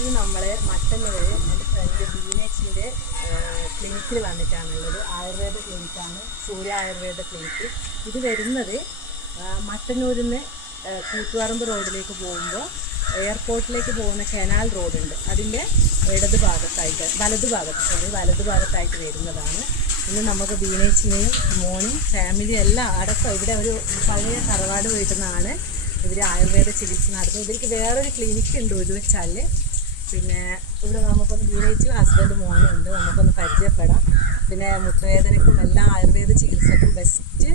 ഇന്ന് നമ്മൾ മട്ടന്നൂർ എന്റെ ഫ്രണ്ട് ബീനേച്ചിന്റെ ക്ലിനിക്കിൽ വന്നിട്ടാണുള്ളത്. ആയുർവേദ ക്ലിനിക്കാണ് സൂര്യ ആയുർവേദ ക്ലിനിക്ക് ഇത് വരുന്നത് മട്ടന്നൂരിൽ നിന്ന് കൂത്തുപറമ്പ് റോഡിലേക്ക് പോകുമ്പോൾ എയർപോർട്ടിലേക്ക് പോകുന്ന കനാൽ റോഡുണ്ട്. അതിന്റെ ഇടത് ഭാഗത്തായിട്ട് വലത് ഭാഗത്ത് സോറി വലത് ഭാഗത്തായിട്ട് വരുന്നതാണ്. ഇന്ന് നമുക്ക് ബീനേച്ചിനെയും മോനും ഫാമിലി എല്ലാം അടക്കം ഇവിടെ ഒരു പഴയ തറവാട് വീട്ടിൽ നിന്നാണ് ഇവർ ആയുർവേദ ചികിത്സ നടത്തുന്നത്. ഇവർക്ക് വേറൊരു ക്ലിനിക്ക് ഉണ്ട് ഒരു വെച്ചാൽ പിന്നെ ഇവിടെ നമുക്കൊന്ന് ബീനേച്ചും ഹസ്ബൻഡ് മോനും ഉണ്ട് നമുക്കൊന്ന് പരിചയപ്പെടാം. പിന്നെ മുട്ടുവേദനയ്ക്കും എല്ലാ ആയുർവേദ ചികിത്സക്കും ബെസ്റ്റ്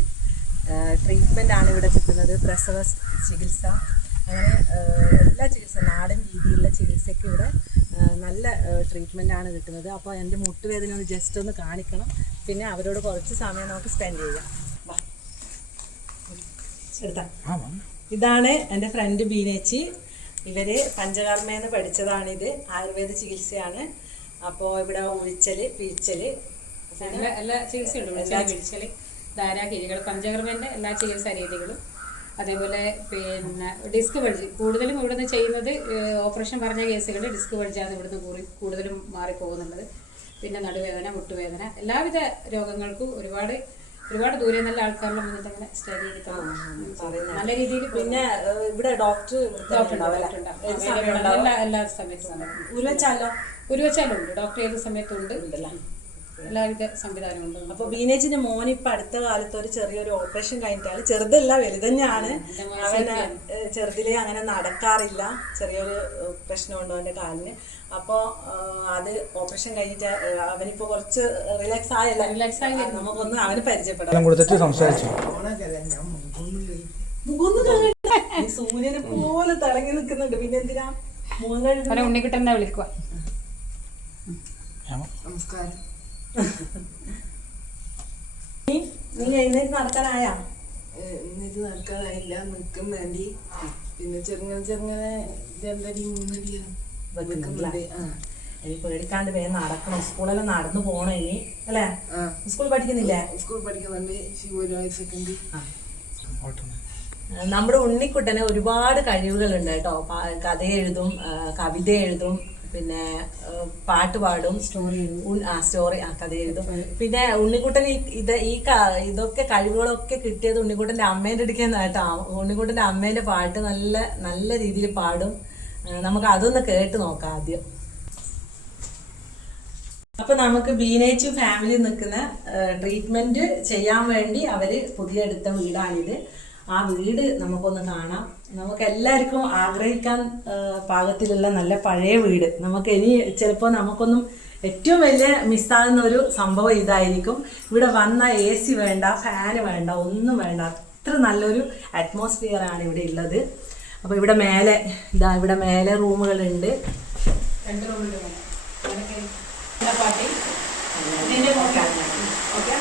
ട്രീറ്റ്മെന്റ് ആണ് ഇവിടെ കിട്ടുന്നത്. പ്രസവ ചികിത്സ. അങ്ങനെ എല്ലാ ചികിത്സ നാടൻ രീതിയിലുള്ള ചികിത്സയ്ക്ക് ഇവിടെ നല്ല ട്രീറ്റ്മെന്റ് ആണ് കിട്ടുന്നത്. അപ്പോൾ എന്റെ മുട്ടുവേദന ഒന്ന് ജസ്റ്റ് ഒന്ന് കാണിക്കണം. പിന്നെ അവരോട് കുറച്ച് സമയം നമുക്ക് സ്പെൻഡ് ചെയ്യാം. ഇതാണ് എന്റെ ഫ്രണ്ട് ബീനേച്ചി. ഇവർ പഞ്ചകർമ്മയെന്ന് പഠിച്ചതാണിത്. ആയുർവേദ ചികിത്സയാണ്. അപ്പോൾ ഇവിടെ ഉഴിച്ചൽ പിഴിച്ചൽ എല്ലാ ചികിത്സയുണ്ട്. വിളിച്ചാൽ വിളിച്ചാൽ ധാരാകിരികൾ പഞ്ചകർമ്മേന്റെ എല്ലാ ചികിത്സാ രീതികളും അതേപോലെ പിന്നെ ഡിസ്ക് ബൾജ് കൂടുതലും ഇവിടുന്ന് ചെയ്യുന്നത് ഓപ്പറേഷൻ പറഞ്ഞ കേസുകളിൽ ഡിസ്ക് ബൾജാണ് ഇവിടുന്ന് കൂടി- കൂടുതലും മാറിപ്പോകുന്നുള്ളത്. പിന്നെ നടുവേദന മുട്ടുവേദന എല്ലാവിധ രോഗങ്ങൾക്കും ഒരുപാട് ഒരുപാട് ദൂരെ നല്ല ആൾക്കാരുടെ വന്നിട്ട് അങ്ങനെ സ്റ്റഡി ചെയ്തിട്ടുണ്ട് നല്ല രീതിയിൽ പിന്നെ ഇവിടെ ഡോക്ടർ എല്ലാ എല്ലാ സമയത്തും. ഉരുവച്ചാലോ? ഉരുവച്ചാലുണ്ട്. ഡോക്ടർ ഏത് സമയത്തും ഉണ്ട് എല്ലാവിധ സംവിധാനമുണ്ട് അപ്പൊ ബീനേജിന്റെ മോൻ ഇപ്പൊ അടുത്ത കാലത്ത് ഒരു ചെറിയൊരു ഓപ്പറേഷൻ കഴിഞ്ഞിട്ടാണ് ചെറുതല്ല വലുതന്നെയാണ്. അവൻ ചെറുതിലെ അങ്ങനെ നടക്കാറില്ല. ചെറിയൊരു പ്രശ്നമുണ്ട് അവന്റെ കാലിന്. അപ്പോ അത് ഓപ്പറേഷൻ കഴിഞ്ഞിട്ട് അവനിപ്പോ കുറച്ച് റിലാക്സ് ആയല്ല. റിലാക്സ് ആയി നമുക്കൊന്ന് അവന് പരിചയപ്പെടാം. കൊടുത്തിട്ട് സംസാരിച്ചു. സൂര്യനെ പോലെ തിളങ്ങി നിൽക്കുന്നുണ്ട്. പിന്നെ എന്തിനാ? മൂന്ന്? അവനെ ഉണ്ണിക്കിട്ടെന്നെ വിളിക്കുക നീ നീ എഴുന്നേറ്റ് നടക്കാനായാ? എന്നിട്ട് നടക്കാനായില്ല. നിൽക്കാൻ വേണ്ടി. പിന്നെ ചെറുങ്ങനെ ചെറുങ്ങനെ രണ്ടടി മൂന്നടിയാണ് ഇനി പേടിക്കാണ്ട് വേഗം നടക്കണം. സ്കൂളെല്ലാം നടന്നു പോണേ ഇനി അല്ലേ? സ്കൂൾ പഠിക്കുന്നില്ലേ? സ്കൂൾ പഠിക്കുന്നുണ്ട്. ശിവരായ സെക്കൻഡ് നമ്മുടെ ഉണ്ണിക്കുട്ടന് ഒരുപാട് കഴിവുകളുണ്ട് കേട്ടോ. കഥ എഴുതും കവിത എഴുതും പിന്നെ പാട്ട് പാടും സ്റ്റോറി ആ സ്റ്റോറി ആ കഥ എഴുതും. പിന്നെ ഉണ്ണിക്കുട്ടൻ ഇത് ഈ ഇതൊക്കെ കഴിവുകളൊക്കെ കിട്ടിയത് ഉണ്ണിക്കുട്ടന്റെ അമ്മേന്റെ അടുക്കുന്ന കേട്ടോ. അമ്മേന്റെ അമ്മേന്റെ പാട്ട് നല്ല നല്ല രീതിയിൽ പാടും. നമുക്ക് അതൊന്ന് കേട്ട് നോക്കാം ആദ്യം. അപ്പൊ നമുക്ക് ബീനേച്ചു ഫാമിലി നിൽക്കുന്ന ട്രീറ്റ്മെന്റ് ചെയ്യാൻ വേണ്ടി അവർ പുതിയ എടുത്ത വീടാണിത്. ആ വീട് നമുക്കൊന്ന് കാണാം. നമുക്ക് എല്ലാവർക്കും ആഗ്രഹിക്കാൻ പാകത്തിലുള്ള നല്ല പഴയ വീട്. നമുക്ക് ഇനി ചിലപ്പോൾ നമുക്കൊന്നും ഏറ്റവും വലിയ മിസ്സാകുന്ന ഒരു സംഭവം ഇതായിരിക്കും. ഇവിടെ വന്ന എ സി വേണ്ട ഫാൻ വേണ്ട ഒന്നും വേണ്ട. അത്ര നല്ലൊരു അറ്റ്മോസ്ഫിയർ ആണ് ഇവിടെ ഉള്ളത്. അപ്പോൾ ഇവിടെ മേലെ ഇതാ ഇവിടെ മേലെ റൂമുകളുണ്ട് രണ്ട് റൂമിൽ എണ്ണപ്പാട്ടി ഇതിന്റെ ഓക്കെ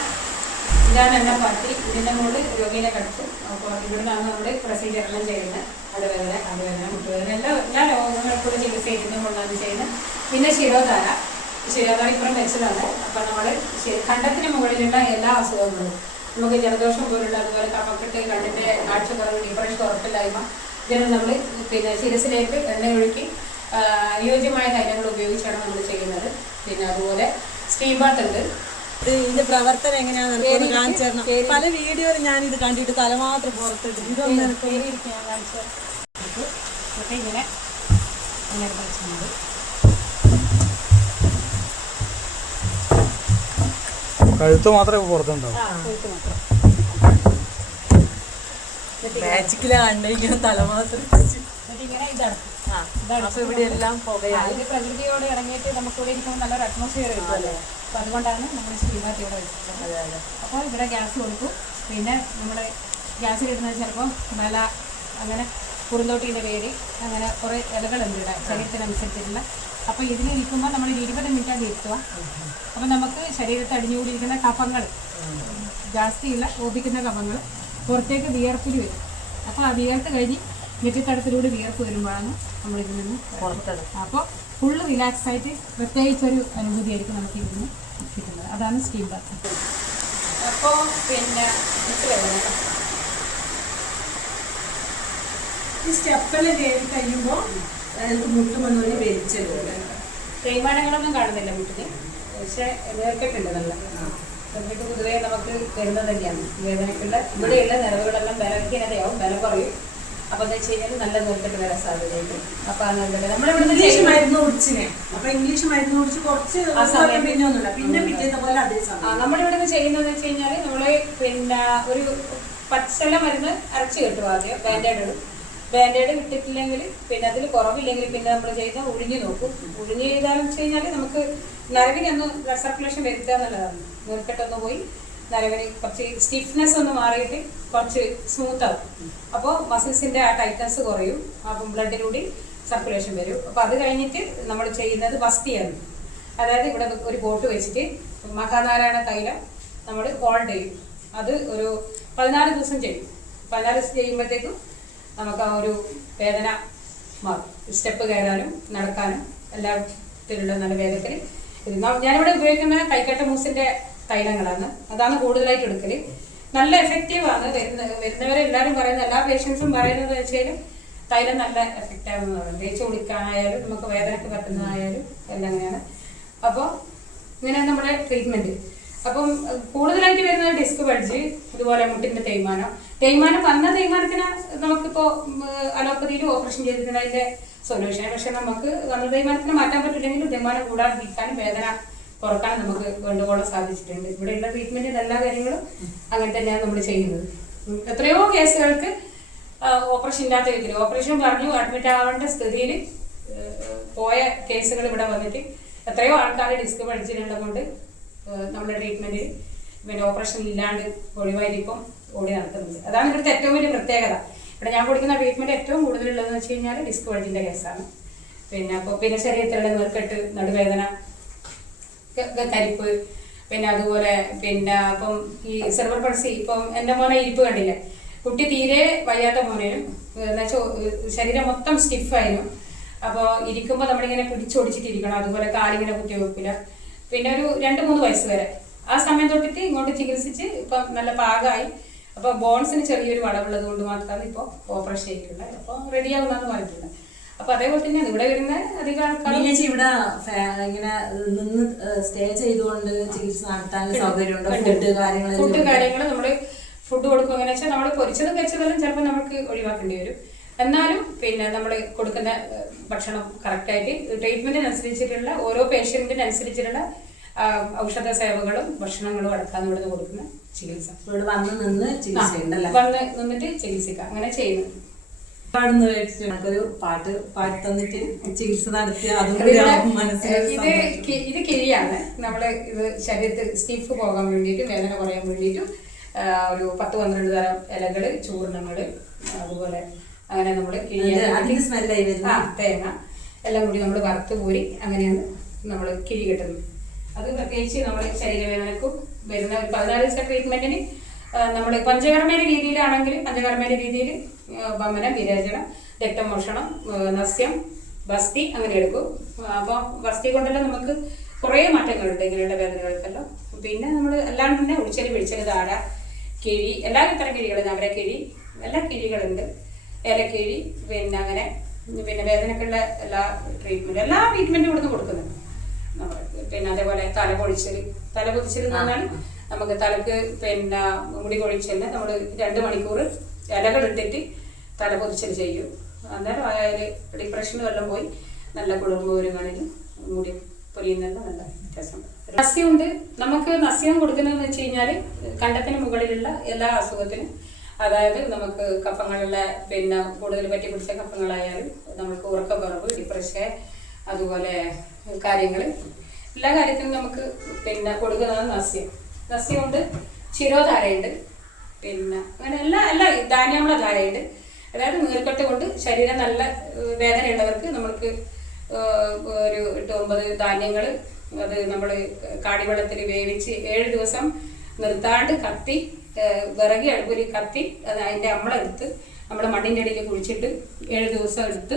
ഇതാണ് എണ്ണപ്പാട്ടി ഇതിന്റെ മുകളിൽ രോഗീനെ കിടക്കും അപ്പോൾ ഇവിടുന്നാണ് നമ്മൾ പ്രൊസീജിയർ എല്ലാം ചെയ്യുന്നത്. നടുവേദന അടുവേദന മുട്ടുവേദന എല്ലാ എല്ലാ രോഗങ്ങൾക്കുള്ള ചികിത്സ ചെയ്യുന്ന മുകളിലാണ് ചെയ്യുന്നത്. പിന്നെ ശിരോധാര. ശിരോധാര ഇപ്പുറം വെച്ചതാണ്. അപ്പോൾ നമ്മൾ കണ്ടത്തിന് മുകളിലുള്ള എല്ലാ അസുഖങ്ങളും നമുക്ക് ജലദോഷം പോലുള്ള അതുപോലെ കഫക്കെട്ട് കാഴ്ച കാഴ്ചക്കുറവ് ഡിപ്രഷൻ ഉറപ്പില്ലായ്മ ഇതിന് നമ്മൾ പിന്നെ ശിരസിലേക്ക് എണ്ണ ഒഴുക്കി അനുയോജ്യമായ കാര്യങ്ങൾ ഉപയോഗിച്ചാണ് നമ്മൾ ചെയ്യുന്നത്. പിന്നെ അതുപോലെ സ്റ്റീം ബാത്ത് ഉണ്ട്. ഇതിന്റെ പ്രവർത്തനം എങ്ങനെയാണെന്ന് കാണിച്ചു തരണം പല വീഡിയോയിൽ ഞാൻ ഇത് കണ്ടിട്ട് തല മാത്രം പുറത്തിട്ട് ഇതൊന്നും ഇങ്ങനെ ഇങ്ങനെ കഴുത്ത് മാത്രമേ പുറത്തുണ്ടാവും. കൊഴുത്ത് മാത്രം. മാജിക്കിലെ കണ്ടിരിക്കുന്ന തല മാത്രം ഇങ്ങനെ ആ അപ്പൊ ഇവിടെ എല്ലാം പുകയാണ് ഇത് പ്രകൃതിയോട് ഇറങ്ങിയിട്ട് നമുക്കിവിടെ ഇരിക്കുമ്പോൾ നല്ലൊരു അറ്റ്മോസ്ഫിയർ കിട്ടുമല്ലോ? അപ്പൊ അതുകൊണ്ടാണ് നമ്മൾ സ്റ്റീം ബാത്ത് ഇവിടെ വെച്ചിട്ടുള്ളത്. അപ്പോൾ ഇവിടെ ഗ്യാസ് കൊടുക്കും. പിന്നെ നമ്മൾ ഗ്യാസ് കിട്ടുന്നത് ചിലപ്പോൾ മല അങ്ങനെ കുറുന്തോട്ടീന്റെ പേര് അങ്ങനെ കുറേ ഇലകളുണ്ട് ഇവിടെ ശരീരത്തിനനുസരിച്ചിട്ടുള്ള. അപ്പോൾ ഇതിലിരിക്കുമ്പോൾ നമ്മൾ ഇരുപത് മിനിറ്റാണ് ഇരുത്തുക. അപ്പോൾ നമുക്ക് ശരീരത്തിൽ അടിഞ്ഞുകൂടിയിരിക്കുന്ന കഫങ്ങൾ ജാസ്തിയുള്ള ഓപിക്കുന്ന കഫങ്ങൾ പുറത്തേക്ക് വിയർപ്പിൽ വരും. അപ്പോൾ ആ വിയർത്ത് കഴിഞ്ഞ് നെറ്റിത്തടത്തിലൂടെ വിയർപ്പ് വരുമ്പോഴാണ് നമ്മൾ ഇതിൽ നിന്ന് പുറത്തത് അപ്പോൾ ഫുള്ള് റിലാക്സ് ആയിട്ട് പ്രത്യേകിച്ചൊരു അനുഭൂതിയായിരിക്കും നമുക്ക് ഇതിന് കിട്ടുന്നത്. അതാണ് സ്റ്റീം ബാത്ത് അപ്പോൾ പിന്നെ ഈ സ്റ്റെപ്പെല്ലാം കയറി കഴിയുമ്പോൾ എനിക്ക് മുട്ട് വന്നൊരു വലിച്ചെടുക്കുക. തേയ്മാനങ്ങളൊന്നും കാണുന്നില്ല മുട്ടിന്. പക്ഷേ വേർക്കെട്ടുണ്ട് നല്ല. എന്നിട്ട് പൊതുവേ നമുക്ക് വരുന്നത് തന്നെയാണ്. വേദനക്കുള്ള ഇവിടെയുള്ള നിറവുകളെല്ലാം ബലഹീനതയാവും ബലം കുറയും. അപ്പൊ എന്താ വെച്ച് കഴിഞ്ഞാൽ നല്ല നോക്കിട്ട് വരാൻ സാധ്യതയുണ്ട്. അപ്പൊ അങ്ങനെ നമ്മളിവിടെ ഇംഗ്ലീഷ് മരുന്ന് കുടിച്ചിനെ. അപ്പൊ ഇംഗ്ലീഷ് മരുന്ന് കുടിച്ച് കുറച്ച് ആ പിന്നെ ഒന്നുമില്ല. പിന്നെ പിറ്റേത്തെ പോലെ അതേ സമയം. നമ്മളിവിടെ നിന്ന് ചെയ്യുന്നത് വെച്ച് കഴിഞ്ഞാൽ നമ്മൾ പിന്നെ ഒരു പച്ചല മരുന്ന് അരച്ച് കെട്ടും ആദ്യം. ബാൻഡേഡ് ഇടും. ബാൻഡേഡ് കിട്ടിയിട്ടില്ലെങ്കിൽ പിന്നെ അതിൽ കുറവില്ലെങ്കിൽ പിന്നെ നമ്മൾ ചെയ്ത ഉഴിഞ്ഞു നോക്കും. ഉഴിഞ്ഞ് ചെയ്താലും വെച്ച് കഴിഞ്ഞാൽ നമുക്ക് നരവിനൊന്ന് ബ്ലഡ് സർക്കുലേഷൻ വരുത്തുക എന്നുള്ളതാണ് നീർക്കെട്ടൊന്ന് പോയി. നരവിന് കുറച്ച് സ്റ്റിഫ്നെസ് ഒന്ന് മാറിയിട്ട് കുറച്ച് സ്മൂത്ത് ആവും. അപ്പോൾ മസിൽസിന്റെ ആ ടൈറ്റ്നസ് കുറയും അപ്പം ബ്ലഡിലൂടെ സർക്കുലേഷൻ വരും. അപ്പോൾ അത് കഴിഞ്ഞിട്ട് നമ്മൾ ചെയ്യുന്നത് ബസ്തിയാണ് അതായത് ഇവിടെ ഒരു ബോട്ട് വെച്ചിട്ട് മഹാനാരായണ തൈലം നമ്മൾ ഹോൾഡ് ചെയ്യും. അത് ഒരു പതിനാല് ദിവസം ചെയ്യും. പതിനാല് ദിവസം ചെയ്യുമ്പോഴത്തേക്കും നമുക്ക് ആ ഒരു വേദന മാറും. സ്റ്റെപ്പ് കയറാനും നടക്കാനും എല്ലാത്തിലുള്ള നല്ല വേദത്തിൽ ഇത്. ഞാനിവിടെ ഉപയോഗിക്കുന്ന കൈക്കട്ട മൂസിന്റെ തൈലങ്ങളാണ്. അതാണ് കൂടുതലായിട്ട് എടുക്കൽ. നല്ല എഫക്റ്റീവ് ആണ്. വരുന്ന വരുന്നവരെല്ലാവരും പറയുന്നത് എല്ലാ പേഷ്യൻസും പറയുന്നത് വെച്ചാലും തൈലം നല്ല എഫക്റ്റ് ആകുമെന്ന് പറയും. തേച്ച് കുളിക്കാനായാലും നമുക്ക് വേദനക്ക് പറ്റുന്നതായാലും എല്ലാം അങ്ങനെയാണ്. അപ്പോൾ ഇങ്ങനെ നമ്മുടെ ട്രീറ്റ്മെന്റ് അപ്പം കൂടുതലായിട്ട് വരുന്നത് ഡിസ്ക് ബഡ്ജ് ഇതുപോലെ മുട്ടിന്റെ തേയ്മാനം. തേയ്മാനം വന്ന തേയ്മാനത്തിന് നമുക്കിപ്പോൾ അലോപ്പതിയിൽ ഓപ്പറേഷൻ ചെയ്തിട്ടുണ്ട്. സൊല്യൂഷൻ പക്ഷെ നമുക്ക് വന്ന തേയ്മാനത്തിന് മാറ്റാൻ പറ്റില്ലെങ്കിലും തേയ്മാനം കൂടാതിരിക്കാനും വേദന കുറക്കാനും നമുക്ക് കൊണ്ടുപോകാൻ സാധിച്ചിട്ടുണ്ട്. ഇവിടെയുള്ള ട്രീറ്റ്മെന്റിന്റെ എല്ലാ കാര്യങ്ങളും അങ്ങനെ തന്നെയാണ് നമ്മൾ ചെയ്യുന്നത്. എത്രയോ കേസുകൾക്ക് ഓപ്പറേഷൻ ഇല്ലാത്ത രീതിയിൽ ഓപ്പറേഷൻ പറഞ്ഞു അഡ്മിറ്റ് ആവേണ്ട സ്ഥിതിയിൽ പോയ കേസുകൾ ഇവിടെ വന്നിട്ട് എത്രയോ ആൾക്കാർ ഡിസ്ക് പഠിച്ചിട്ടുള്ളത് കൊണ്ട് നമ്മുടെ ട്രീറ്റ്മെന്റിൽ പിന്നെ ഓപ്പറേഷൻ ഇല്ലാണ്ട് ഒഴിവായിരിക്കും ഓടി നടത്തുന്നത്. അതാണ് ഇവിടുത്തെ ഏറ്റവും വലിയ പ്രത്യേകത. ഇവിടെ ഞാൻ കൊടുക്കുന്ന ട്രീറ്റ്മെന്റ് ഏറ്റവും കൂടുതലുള്ളതെന്ന് വെച്ച് കഴിഞ്ഞാൽ ഡിസ്ക് ബൾജിന്റെ കേസാണ്. പിന്നെ അപ്പോൾ പിന്നെ ശരീരത്തിലുള്ള നീർക്കെട്ട് നടുവേദന കരിപ്പ് പിന്നെ അതുപോലെ പിന്നെ അപ്പം ഈ സെർവർ പൾസി ഇപ്പം എന്റെ മോനെ ഇരിപ്പ് കണ്ടില്ലേ? കുട്ടി തീരെ വയ്യാത്ത മോനും. എന്നുവെച്ചാൽ ശരീരം മൊത്തം സ്റ്റിഫായിരുന്നു അപ്പോൾ ഇരിക്കുമ്പോൾ നമ്മളിങ്ങനെ പിടിച്ചൊടിച്ചിട്ടിരിക്കണം. അതുപോലെ കാലിങ്ങനെ കുത്തി വെക്കില്ല പിന്നെ ഒരു രണ്ട് മൂന്ന് വയസ്സ് വരെ. ആ സമയം തൊട്ടിട്ട് ഇങ്ങോട്ട് ചികിത്സിച്ച് ഇപ്പം നല്ല പാകമായി അപ്പോൾ ബോൺസിന് ചെറിയൊരു വളവുള്ളത് കൊണ്ട് മാത്രമാണ് ഇപ്പോൾ ഓപ്പറേഷൻ ചെയ്തിട്ടുള്ളത്. അപ്പോൾ റെഡിയാവുന്നതെന്ന് പറഞ്ഞിട്ടുണ്ട്. അപ്പോൾ അതേപോലെ തന്നെയാണ് ഇവിടെ വരുന്ന അധികം ആൾക്കാർ ചേച്ചി ഇവിടെ ഇങ്ങനെ നിന്ന് സ്റ്റേ ചെയ്തുകൊണ്ട് ചികിത്സ നടത്താൻ സൗകര്യമുണ്ടോ? ഫുഡ് കാര്യങ്ങളെല്ലാം ഫുഡ്? കാര്യങ്ങൾ നമ്മൾ ഫുഡ് കൊടുക്കും. എങ്ങനെ വെച്ചാൽ നമ്മൾ പൊരിച്ചതും വെച്ചതെല്ലാം ചിലപ്പോൾ നമുക്ക് ഒഴിവാക്കേണ്ടി വരും. എന്നാലും പിന്നെ നമ്മൾ കൊടുക്കുന്ന ഭക്ഷണം കറക്റ്റായിട്ട് ട്രീറ്റ്മെന്റിനനുസരിച്ചിട്ടുള്ള ഓരോ പേഷ്യന്റിനനുസരിച്ചിട്ടുള്ള അനുസരിച്ചിട്ടുള്ള ഔഷധ സേവകളും ഭക്ഷണങ്ങളും അടക്കാന്ന് ഇവിടുന്ന് കൊടുക്കുന്ന ചികിത്സ. ഇവിടെ വന്ന് നിന്ന് ചികിത്സ വന്ന് നിന്നിട്ട് ചികിത്സിക്കുക അങ്ങനെ ചെയ്യുന്നു പാടുന്ന പാട്ട് പാടി തന്നിട്ട് ചികിത്സ നടത്തിയ അതും ഇത് ഇത് കിഴിയാണ്. നമ്മൾ ഇത് ശരീരത്തിൽ സ്റ്റിഫ് പോകാൻ വേണ്ടിയിട്ട് വേദന കുറയാൻ വേണ്ടിയിട്ടും ഒരു പത്ത് പന്ത്രണ്ട് തരം ഇലകൾ ചൂർണങ്ങൾ അതുപോലെ അങ്ങനെ നമ്മൾ സ്മെല്ലായി ആ തേങ്ങ എല്ലാം കൂടി നമ്മൾ വറുത്ത് കോരി അങ്ങനെയാണ് നമ്മൾ കിഴി കിട്ടുന്നത്. അത് പ്രത്യേകിച്ച് നമ്മൾ ശരീരവേദനക്കും വരുന്ന ഒരു പതിനാല് ദിവസത്തെ ട്രീറ്റ്മെന്റിന് നമ്മൾ പഞ്ചകർമ്മയുടെ രീതിയിലാണെങ്കിൽ പഞ്ചകർമ്മയുടെ രീതിയിൽ വമനം വിരേചനം രക്തമോഷണം നസ്യം വസ്തി അങ്ങനെ എടുക്കും. അപ്പോൾ വസ്തി കൊണ്ടെല്ലാം നമുക്ക് കുറേ മാറ്റങ്ങളുണ്ട് ഇങ്ങനെയുള്ള വേദനകൾക്കെല്ലാം. പിന്നെ നമ്മൾ എല്ലാം തന്നെ ഉളിച്ചൽ പിടിച്ചൽ താര കിഴി എല്ലാ തരം കിഴികളും അവരെ കിഴി എല്ലാ കിഴികളുണ്ട്. ഇലക്കിഴി പിന്നെ അങ്ങനെ പിന്നെ വേദനക്കുള്ള എല്ലാ ട്രീറ്റ്മെന്റ് എല്ലാ ട്രീറ്റ്മെന്റും ഇവിടുന്ന് കൊടുക്കുന്നുണ്ട്. പിന്നെ അതേപോലെ തല പൊളിച്ചൽ തല പൊളിച്ചൽ എന്ന് പറഞ്ഞാൽ നമുക്ക് തലക്ക് പിന്നെ മുടി പൊളിച്ചലിന് നമ്മൾ രണ്ട് മണിക്കൂർ ഇലകൾ ഇട്ടിട്ട് തല പൊതിച്ചൽ ചെയ്യും. അന്നേരം അയാൾ ഡിപ്രഷൻ എല്ലാം പോയി നല്ല കുളിർമ വരുകയാണെങ്കിൽ മുടി പൊലിയുന്നതിന് നല്ല വ്യത്യാസമുണ്ട് നസ്യമുണ്ട്. നമുക്ക് നസ്യം കൊടുക്കുന്നതെന്ന് വെച്ച് കഴിഞ്ഞാൽ കണ്ടത്തിന് മുകളിലുള്ള എല്ലാ അസുഖത്തിനും അതായത് നമുക്ക് കഫങ്ങളുള്ള പിന്നെ കൂടുതൽ പറ്റി പിടിച്ച കഫങ്ങളായാലും നമുക്ക് ഉറക്കക്കുറവ് ഡിപ്രഷൻ അതുപോലെ കാര്യങ്ങൾ എല്ലാ കാര്യത്തിനും നമുക്ക് പിന്നെ കൊടുക്കുന്നതാണ് നസ്യം. നസ്യമുണ്ട് ശിരോധാരയുണ്ട് പിന്നെ അങ്ങനെ എല്ലാ എല്ലാ ധാന്യമുള്ള ധാരയുണ്ട് അതായത് നീർക്കട്ട കൊണ്ട് ശരീരം നല്ല വേദനയുള്ളവർക്ക് നമ്മൾക്ക് ഒരു എട്ട് ഒമ്പത് ധാന്യങ്ങൾ അത് നമ്മൾ കാടിവെള്ളത്തിൽ വേവിച്ച് ഏഴ് ദിവസം നിർത്താണ്ട് കത്തി വിറകി അടുപ്പൊരു കത്തി അത് അതിന്റെ അമ്മളെടുത്ത് നമ്മൾ മണ്ണിന്റെ അടിയിൽ കുഴിച്ചിട്ട് ഏഴ് ദിവസം എടുത്ത്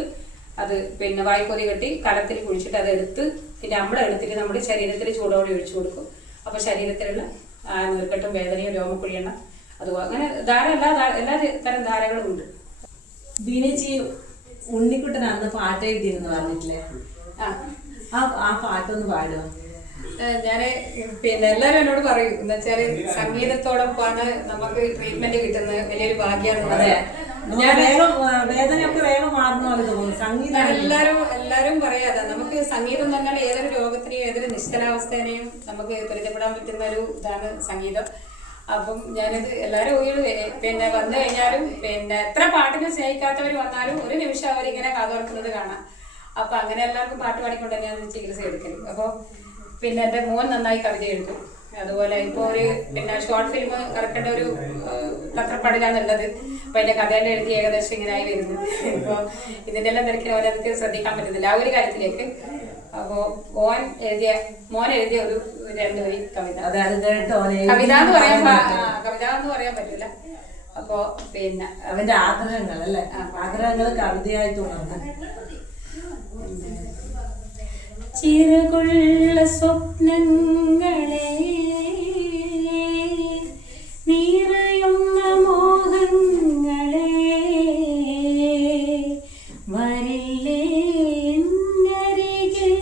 അത് പിന്നെ വായ്പൊതി കെട്ടി കലത്തിൽ കുഴിച്ചിട്ട് അത് എടുത്ത് പിന്നെ അമ്മളെടുത്തിട്ട് നമ്മുടെ ശരീരത്തിൽ ചൂടോടെ ഒഴിച്ചു കൊടുക്കും. അപ്പോൾ ശരീരത്തിലുള്ള നീർക്കെട്ടും വേദനയും രോമക്കുഴിയണം അതുപോലെ അങ്ങനെ ധാര എല്ലാ എല്ലാ തരം ധാരകളും ഉണ്ട് ബീനച്ചി ഉണ്ണിക്കുട്ടൻ അന്ന് പാട്ട് എഴുതിയിരുന്നു പറഞ്ഞിട്ടില്ലേ? ആ ആ പാട്ടൊന്ന് പാടുമോ ഞാൻ പിന്നെ എല്ലാവരും എന്നോട് പറയും എന്ന് വെച്ചാൽ സംഗീതത്തോടൊപ്പമാണ് നമുക്ക് ട്രീറ്റ്മെന്റ് കിട്ടുന്നത് വലിയൊരു ഭാഗ്യമാണ് വേഗം ആ, വേദനയൊക്കെ വേഗം മാറുന്ന പോലെ തോന്നുന്നു. സംഗീതം എല്ലാരും എല്ലാരും പറയാതെ നമുക്ക് സംഗീതം തന്നെ ഏതൊരു രോഗത്തിനെയും ഏതൊരു നിശ്ചലാവസ്ഥേനെയും നമുക്ക് പരിചയപ്പെടാൻ പറ്റുന്ന ഒരു ഇതാണ് സംഗീതം. അപ്പം ഞാനിത് എല്ലാ രോഗികളും പിന്നെ വന്നു കഴിഞ്ഞാലും പിന്നെ എത്ര പാട്ടിനെ സ്നേഹിക്കാത്തവർ വന്നാലും ഒരു നിമിഷം അവരിങ്ങനെ കാതോർക്കുന്നത് കാണാം. അപ്പൊ അങ്ങനെ എല്ലാവർക്കും പാട്ട് പാടിക്കൊണ്ട് ഞാൻ ചികിത്സ എടുക്കുന്നത് അപ്പോൾ പിന്നെ എന്റെ മോൻ നന്നായി കവിത എഴുതും അതുപോലെ ഇപ്പോൾ ഒരു പിന്നെ ഷോർട്ട് ഫിലിം ഇറക്കേണ്ട ഒരു പത്രപ്പാടിലാണുള്ളത്. അപ്പോൾ അതിന്റെ കഥയെല്ലാം എഴുതി ഏകദേശം ഇങ്ങനെ ആയി വരുന്നു. ഇപ്പോൾ ഇതിന്റെ എല്ലാം തിരക്കിൽ ഓരോരുത്തർക്ക് ശ്രദ്ധിക്കാൻ പറ്റുന്നില്ല ആ ഒരു കാര്യത്തിലേക്ക്. അപ്പോൾ ഓൻ എഴുതിയ മോൻ എഴുതിയ ഒരു രണ്ട് വരി കവിത. കവിത എന്ന് പറയാൻ കവിത എന്ന് പറയാൻ പറ്റില്ല അപ്പോൾ പിന്നെ അവന്റെ ആഗ്രഹങ്ങൾ അല്ലേ? ആഗ്രഹങ്ങൾ കവിതയായിട്ട് ഉണർന്നു ചിറകുള്ള സ്വപ്നങ്ങളെ നിറയുന്ന മോഹങ്ങളെ വരില്ലേ എന്നരികിൽ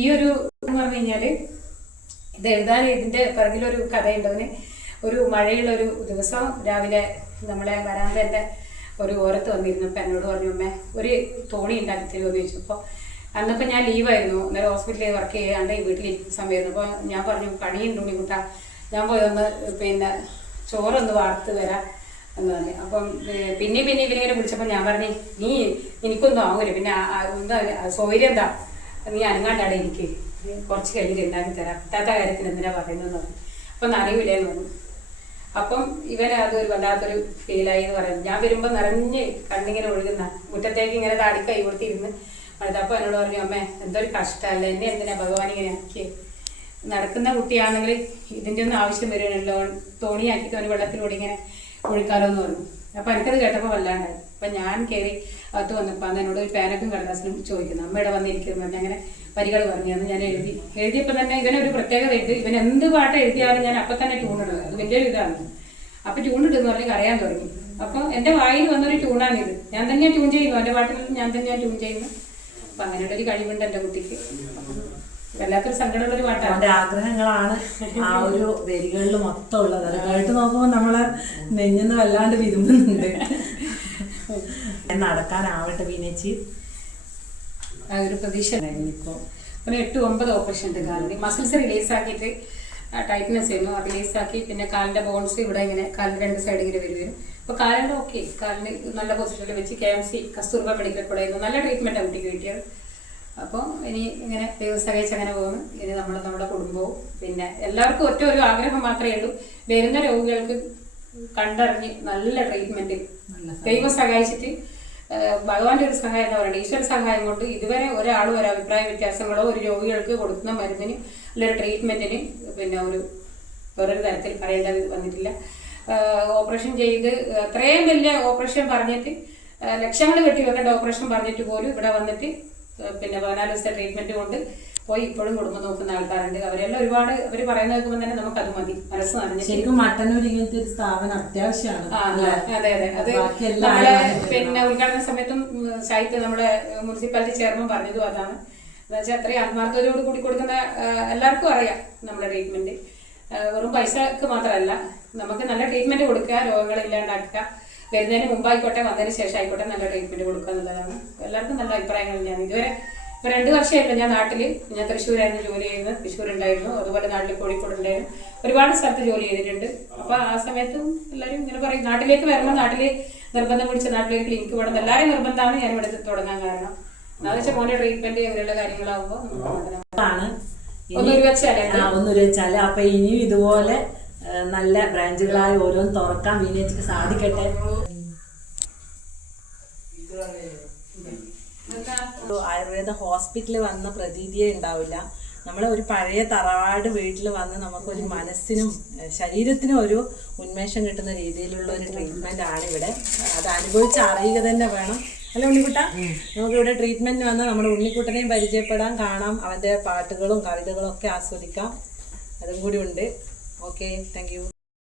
ഈ ഒരു പറഞ്ഞു കഴിഞ്ഞാൽ ഇത് എഴുതാൻ ഇതിന്റെ പിറകിലൊരു കഥയുണ്ട്. അങ്ങനെ ഒരു മഴയുള്ള ഒരു ദിവസം രാവിലെ നമ്മളെ വരാന്തന്റെ ഒരു ഓരത്ത് വന്നിരുന്നപ്പോൾ എന്നോട് പറഞ്ഞു അമ്മേ ഒരു തോണി ഉണ്ടാക്കി തരുമെന്ന് ചോദിച്ചപ്പോൾ അന്നപ്പോൾ ഞാൻ ലീവായിരുന്നു അന്നേരം ഹോസ്പിറ്റലിൽ വർക്ക് ചെയ്യാണ്ട് വീട്ടിലിരിക്കുന്ന സമയമായിരുന്നു. അപ്പോൾ ഞാൻ പറഞ്ഞു പണിയുണ്ട് ഉണ്ണിക്കുട്ട ഞാൻ പോയി ഒന്ന് പിന്നെ ചോറൊന്ന് വാർത്ത് വരാം എന്ന് പറഞ്ഞു. അപ്പം പിന്നെ പിന്നെ ഇവരിങ്ങനെ വിളിച്ചപ്പോൾ ഞാൻ പറഞ്ഞു നീ എനിക്കൊന്നും ആവൂല. പിന്നെ എന്താ സൗകര്യം എന്താ? നീ അനങ്ങാണ്ടാണ് എനിക്ക് കുറച്ച് കഴിഞ്ഞിട്ട് ഉണ്ടാക്കി തരാം. കിട്ടാത്ത കാര്യത്തിന് എന്തിനാ പറയുന്നതെന്ന് പറഞ്ഞു അപ്പം അറിയില്ലേന്ന് പറഞ്ഞു. അപ്പം ഇവനെ അതൊരു വല്ലാത്തൊരു ഫീലായി എന്ന് പറയുന്നത് ഞാൻ വരുമ്പോൾ നിറഞ്ഞ് കണ്ണിങ്ങനെ ഒഴുകുന്ന മുറ്റത്തേക്ക് ഇങ്ങനെ താടി കൈ കൊടുത്തിരുന്ന് അപ്പോൾ എന്നോട് പറഞ്ഞു അമ്മേ എന്തൊരു കഷ്ടമല്ല എന്നെ എന്തിനാ ഭഗവാൻ ഇങ്ങനെ ആക്കി നടക്കുന്ന കുട്ടിയാണെങ്കിൽ ഇതിന്റെ ഒന്നും ആവശ്യം വരുവാണല്ലോ തോണിയാക്കി തോണി വെള്ളത്തിലൂടെ ഇങ്ങനെ ഒഴുക്കാലോ എന്ന് പറഞ്ഞു. അപ്പൊ എനിക്കത് കേട്ടപ്പോൾ വല്ലാണ്ടായി. അപ്പം ഞാൻ കയറി അകത്ത് വന്നപ്പോൾ അന്ന് എന്നോട് ഒരു പേനക്കും കടലാസിനും ചോദിക്കുന്നു. അമ്മയുടെ വന്നിരിക്കുന്നു പറഞ്ഞ് അങ്ങനെ വരികൾ പറഞ്ഞു. അന്ന് ഞാൻ എഴുതി. എഴുതിയപ്പോൾ തന്നെ ഇവനെ ഒരു പ്രത്യേകത എഴുതി ഇവൻ എന്ത് പാട്ട് എഴുതിയാലും ഞാൻ അപ്പം തന്നെ ട്യൂണിടുക അത് വലിയൊരു ഇതാണ്. അപ്പം ട്യൂൺ ഇടുന്നു പറഞ്ഞ് കരയാൻ തുടങ്ങി. അപ്പം എന്റെ വായിൽ വന്നൊരു ട്യൂണാണിത് ഞാൻ തന്നെ ട്യൂൺ ചെയ്യുന്നു. എന്റെ പാട്ടിൽ ഞാൻ തന്നെ ട്യൂൺ ചെയ്യുന്നു. അപ്പം അങ്ങനെയുള്ള ഒരു കഴിവുണ്ട് എന്റെ കുട്ടിക്ക്. വല്ലാത്തൊരു സങ്കടമുള്ള ഒരു പാട്ടാണ്. അവന്റെ ആഗ്രഹങ്ങളാണ് ആ ഒരു വരികളിൽ മൊത്തം ഉള്ളത്. അത് നോക്കുമ്പോൾ നമ്മളെ നെഞ്ഞെന്ന് വല്ലാണ്ട് വിരുമ്പുന്നുണ്ട് നടക്കാനാവട്ടെ വിനേച്ചി ആ ഒരു പ്രതീക്ഷ ഇപ്പോൾ പിന്നെ എട്ട് ഒമ്പത് ഓപ്പറേഷൻ ഉണ്ട് കാലിന്. മസിൽസ് റിലീസ് ആക്കിയിട്ട് ടൈറ്റ്നസ് ചെയ്യുന്നു റിലീസ് ആക്കി പിന്നെ കാലിന്റെ ബോൺസ് ഇവിടെ ഇങ്ങനെ കാലിന്റെ രണ്ട് സൈഡ് ഇങ്ങനെ വരും വരും. അപ്പോൾ കാലിന്റെ ഓക്കെ കാലിന് നല്ല പൊസിഷനിൽ വെച്ച് K M C Kasturba medical കോളേജിൽ നല്ല ട്രീറ്റ്മെന്റാണ് കുട്ടിക്ക് കിട്ടിയത്. അപ്പോൾ ഇനി ഇങ്ങനെ ദൈവം സഹായിച്ച് അങ്ങനെ പോകുന്നു. ഇനി നമ്മൾ നമ്മുടെ കുടുംബവും പിന്നെ എല്ലാവർക്കും ഒറ്റ ഒരു ആഗ്രഹം മാത്രമേ ഉള്ളൂ. വരുന്ന രോഗികൾക്ക് കണ്ടറിഞ്ഞ് നല്ല ട്രീറ്റ്മെന്റ് ദൈവം സഹായിച്ചിട്ട് ഭഗവാന്റെ ഒരു സഹായം എന്താ പറയുക ഈശ്വര സഹായം കൊണ്ട് ഇതുവരെ ഒരാളും ഒരു അഭിപ്രായ വ്യത്യാസങ്ങളോ ഒരു രോഗികൾക്ക് കൊടുക്കുന്ന മരുന്നിന് അല്ലെങ്കിൽ ട്രീറ്റ്മെന്റിന് പിന്നെ ഒരു വേറൊരു തരത്തിൽ പറയേണ്ടത് വന്നിട്ടില്ല. ഓപ്പറേഷൻ ചെയ്ത് അത്രയും വലിയ ഓപ്പറേഷൻ പറഞ്ഞിട്ട് ലക്ഷങ്ങൾ കെട്ടി വെക്കേണ്ട ഓപ്പറേഷൻ പറഞ്ഞിട്ട് പോലും ഇവിടെ വന്നിട്ട് പിന്നെ പതിനാല് ദിവസത്തെ ട്രീറ്റ്മെന്റ് കൊണ്ട് പോയി ഇപ്പോഴും കുടുംബം നോക്കുന്ന ആൾക്കാരുണ്ട്. അവരെല്ലാം ഒരുപാട് അവർ പറയുന്നത് കേൾക്കുമ്പോൾ തന്നെ നമുക്ക് അത് മതി. മനസ്സ് നിറഞ്ഞു ശരിക്കും മട്ടന്നൂർ ഇങ്ങനത്തെ ഒരു സ്ഥാപനം അത്യാവശ്യമാണ് അതെ അതെ. അത് നമ്മളെ പിന്നെ ഉദ്ഘാടന സമയത്തും സാഹിത്യ നമ്മുടെ മുനിസിപ്പാലിറ്റി ചെയർമാൻ പറഞ്ഞതും അതാണ്. എന്ന് വെച്ചാൽ അത്രയും ആത്മാർത്ഥതയോട് കൂടി കൊടുക്കുന്ന എല്ലാവർക്കും അറിയാം നമ്മുടെ ട്രീറ്റ്മെന്റ് വെറും പൈസക്ക് മാത്രമല്ല നമുക്ക് നല്ല ട്രീറ്റ്മെന്റ് കൊടുക്കുക രോഗങ്ങൾ ഇല്ലാണ്ടാക്കുക. വരുന്നതിന് മുമ്പായിക്കോട്ടെ വന്നതിന് ശേഷം ആയിക്കോട്ടെ നല്ല ട്രീറ്റ്മെന്റ് കൊടുക്കുക എന്നുള്ളതാണ്. എല്ലാവർക്കും നല്ല അഭിപ്രായങ്ങൾ ഞാൻ ഇതുവരെ രണ്ട് വർഷമായിരുന്നു ഞാൻ നാട്ടിൽ ഞാൻ തൃശ്ശൂരായിരുന്നു ജോലി ചെയ്യുന്നത്. തൃശ്ശൂർ ഉണ്ടായിരുന്നു അതുപോലെ നാട്ടിൽ കോഴിക്കോട് ഉണ്ടായിരുന്നു ഒരുപാട് സ്ഥലത്ത് ജോലി ചെയ്തിട്ടുണ്ട്. അപ്പൊ ആ സമയത്ത് എല്ലാവരും ഇങ്ങനെ പറയും നാട്ടിലേക്ക് വരണം. നാട്ടിൽ നിർബന്ധം പിടിച്ച നാട്ടിലേക്ക് ക്ലിനിക്ക് വേണം എല്ലാവരും നിർബന്ധമാണ് ഞാൻ ഇവിടെ തുടങ്ങാൻ കാരണം. എന്താണെന്ന് വെച്ചാൽ മോനെ ട്രീറ്റ്മെന്റ് അങ്ങനെയുള്ള കാര്യങ്ങളാവുമ്പോ ഒന്നൊരു വെച്ചാലേ ഒന്നൊരു വെച്ചാൽ അപ്പൊ ഇനിയും ഇതുപോലെ നല്ല ബ്രാഞ്ചുകളായി ഓരോന്ന് തുറക്കാൻ വിനേച്ചിക്ക് സാധിക്കട്ടെ. ഒരു ആയുർവേദ ഹോസ്പിറ്റലിൽ വന്ന പ്രതീതിയെ ഉണ്ടാവില്ല. നമ്മൾ ഒരു പഴയ തറവാട് വീട്ടിൽ വന്ന് നമുക്കൊരു മനസ്സിനും ശരീരത്തിനും ഒരു ഉന്മേഷം കിട്ടുന്ന രീതിയിലുള്ള ഒരു ട്രീറ്റ്മെന്റ് ആണ് ഇവിടെ. അത് അനുഭവിച്ച് അറിയുക തന്നെ വേണം. അല്ല ഉണ്ണിക്കുട്ട? നമുക്ക് ഇവിടെ ട്രീറ്റ്മെന്റ് വന്ന് നമ്മുടെ ഉണ്ണിക്കുട്ടനെയും പരിചയപ്പെടാൻ കാണാം അവന്റെ പാട്ടുകളും കവിതകളും ഒക്കെ ആസ്വദിക്കാം. അതും കൂടി ഉണ്ട്. Okay thank you